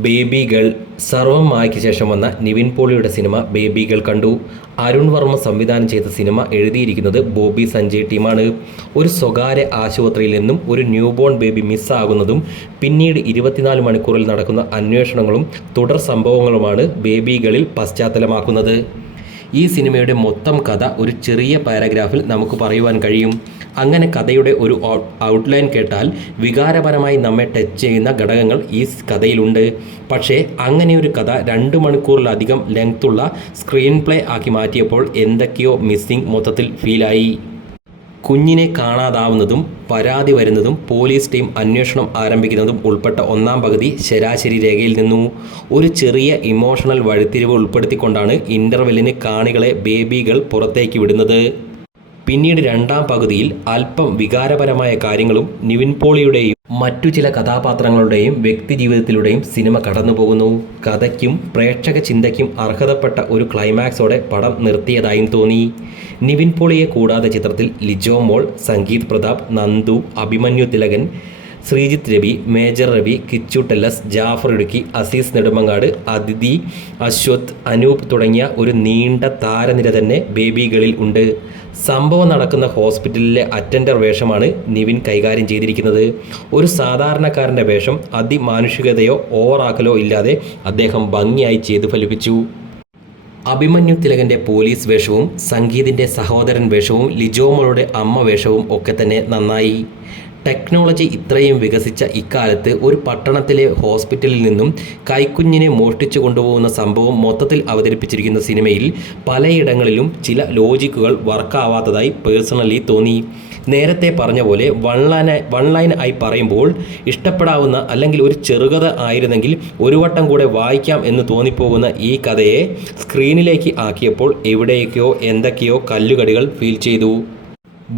Baby girl സർവം മായ്ക്ക് ശേഷം വന്ന നിവിൻ പോളിയുടെ സിനിമ ബേബി ഗേൾ കണ്ടു. അരുൺ വർമ്മ സംവിധാനം ചെയ്ത സിനിമ എഴുതിയിരിക്കുന്നത് ബോബി സഞ്ജയ് ടീമാണ്. ഒരു സ്വകാര്യ ആശുപത്രിയിൽ നിന്നും ഒരു ന്യൂബോൺ ബേബി മിസ്സാകുന്നതും പിന്നീട് ഇരുപത്തിനാല് മണിക്കൂറിൽ നടക്കുന്ന അന്വേഷണങ്ങളും തുടർ സംഭവങ്ങളുമാണ് ബേബി ഗേളിൽ പശ്ചാത്തലമാക്കുന്നത്. ഈ സിനിമയുടെ മൊത്തം കഥ ഒരു ചെറിയ പാരഗ്രാഫിൽ നമുക്ക് പറയുവാൻ കഴിയും. അങ്ങനെ കഥയുടെ ഒരു ഔട്ട്ലൈൻ കേട്ടാൽ വികാരപരമായി നമ്മെ ടച്ച് ചെയ്യുന്ന ഘടകങ്ങൾ ഈ കഥയിലുണ്ട്. പക്ഷേ അങ്ങനെ ഒരു കഥ രണ്ട് മണിക്കൂറിലധികം ലെങ്ത്തുള്ള സ്ക്രീൻ പ്ലേ ആക്കി മാറ്റിയപ്പോൾ എന്തൊക്കെയോ മിസ്സിംഗ് മൊത്തത്തിൽ ഫീലായി കുഞ്ഞിനെ കാണാതാവുന്നതും പരാതി വരുന്നതും പോലീസ് ടീം അന്വേഷണം ആരംഭിക്കുന്നതും ഉൾപ്പെട്ട ഒന്നാം പകുതി ശരാശരി രേഖയിൽ നിന്നു ഒരു ചെറിയ ഇമോഷണൽ വഴിത്തിരിവ് ഉൾപ്പെടുത്തിക്കൊണ്ടാണ് ഇന്റർവെല്ലിന് കാണികളെ ബേബികൾ പുറത്തേക്ക് വിടുന്നത്. പിന്നീട് രണ്ടാം പകുതിയിൽ അല്പം വികാരപരമായ കാര്യങ്ങളും നിവിൻ പോളിയുടെയും മറ്റു ചില കഥാപാത്രങ്ങളുടെയും വ്യക്തിജീവിതത്തിലൂടെയും സിനിമ കടന്നുപോകുന്നു കഥയ്ക്കും പ്രേക്ഷക ചിന്തയ്ക്കും അർഹതപ്പെട്ട ഒരു ക്ലൈമാക്സോടെ പടം നിർത്തിയതായും തോന്നി. നിവിൻ പോളിയെ കൂടാതെ ചിത്രത്തിൽ ലിജോ മോൾ സംഗീത് പ്രതാപ് നന്ദു അഭിമന്യു തിലകൻ ശ്രീജിത്ത് രവി മേജർ രവി കിച്ചു ടെല്ലസ് ജാഫർ ഇടുക്കി അസീസ് നെടുമങ്ങാട് അതിഥി അശ്വത് അനൂപ് തുടങ്ങിയ ഒരു നീണ്ട താരനിര തന്നെ ബേബികളിൽ ഉണ്ട്. സംഭവം നടക്കുന്ന ഹോസ്പിറ്റലിലെ അറ്റൻഡർ വേഷമാണ് നിവിൻ കൈകാര്യം ചെയ്തിരിക്കുന്നത്. ഒരു സാധാരണക്കാരന്റെ വേഷം അതിമാനുഷികതയോ ഓവറാക്കലോ ഇല്ലാതെ അദ്ദേഹം ഭംഗിയായി ചെയ്തു ഫലിപ്പിച്ചു. അഭിമന്യു തിലകന്റെ പോലീസ് വേഷവും സംഗീതിന്റെ സഹോദരൻ വേഷവും ലിജോമോളുടെ അമ്മ വേഷവും ഒക്കെ തന്നെ നന്നായി. ടെക്നോളജി ഇത്രയും വികസിച്ച ഇക്കാലത്ത് ഒരു പട്ടണത്തിലെ ഹോസ്പിറ്റലിൽ നിന്നും കൈക്കുഞ്ഞിനെ മോഷ്ടിച്ചു കൊണ്ടുപോകുന്ന സംഭവം മൊത്തത്തിൽ അവതരിപ്പിച്ചിരിക്കുന്ന സിനിമയിൽ പലയിടങ്ങളിലും ചില ലോജിക്കുകൾ വർക്കാവാത്തതായി പേഴ്സണലി തോന്നി. നേരത്തെ പറഞ്ഞ പോലെ വൺ ലൈൻ ആയി പറയുമ്പോൾ ഇഷ്ടപ്പെടാവുന്ന അല്ലെങ്കിൽ ഒരു ചെറുകഥ ആയിരുന്നെങ്കിൽ ഒരു വട്ടം കൂടെ വായിക്കാം എന്ന് തോന്നിപ്പോകുന്ന ഈ കഥയെ സ്ക്രീനിലേക്ക് ആക്കിയപ്പോൾ എവിടെയൊക്കെയോ എന്തൊക്കെയോ കല്ലുകടികൾ ഫീൽ ചെയ്തു.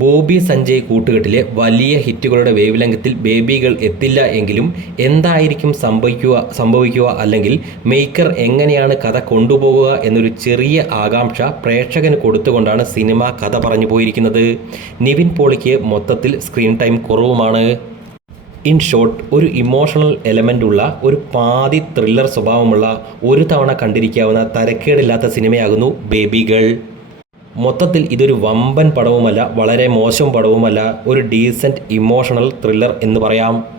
ബോബി സഞ്ജയ് കൂട്ടുകെട്ടിലെ വലിയ ഹിറ്റുകളുടെ വേവ് ലംഘത്തിൽ ബേബികൾ എത്തില്ല എങ്കിലും എന്തായിരിക്കും സംഭവിക്കുക സംഭവിക്കുക അല്ലെങ്കിൽ മേക്കർ എങ്ങനെയാണ് കഥ കൊണ്ടുപോകുക എന്നൊരു ചെറിയ ആകാംക്ഷ പ്രേക്ഷകന് കൊടുത്തുകൊണ്ടാണ് സിനിമ കഥ പറഞ്ഞു പോയിരിക്കുന്നത്. നിവിൻ പോളിക്ക് മൊത്തത്തിൽ സ്ക്രീൻ ടൈം കുറവുമാണ്. ഇൻ ഷോർട്ട് ഒരു ഇമോഷണൽ എലമെന്റ് ഉള്ള ഒരു പാതി ത്രില്ലർ സ്വഭാവമുള്ള ഒരു തവണ കണ്ടിരിക്കാവുന്ന തരക്കേടില്ലാത്ത സിനിമയാകുന്നു ബേബി ഗേൾ മൊത്തത്തിൽ ഇതൊരു വമ്പൻ പടവുമല്ല വളരെ മോശം പടവുമല്ല ഒരു ഡീസന്റ് ഇമോഷണൽ ത്രില്ലർ എന്ന് പറയാം.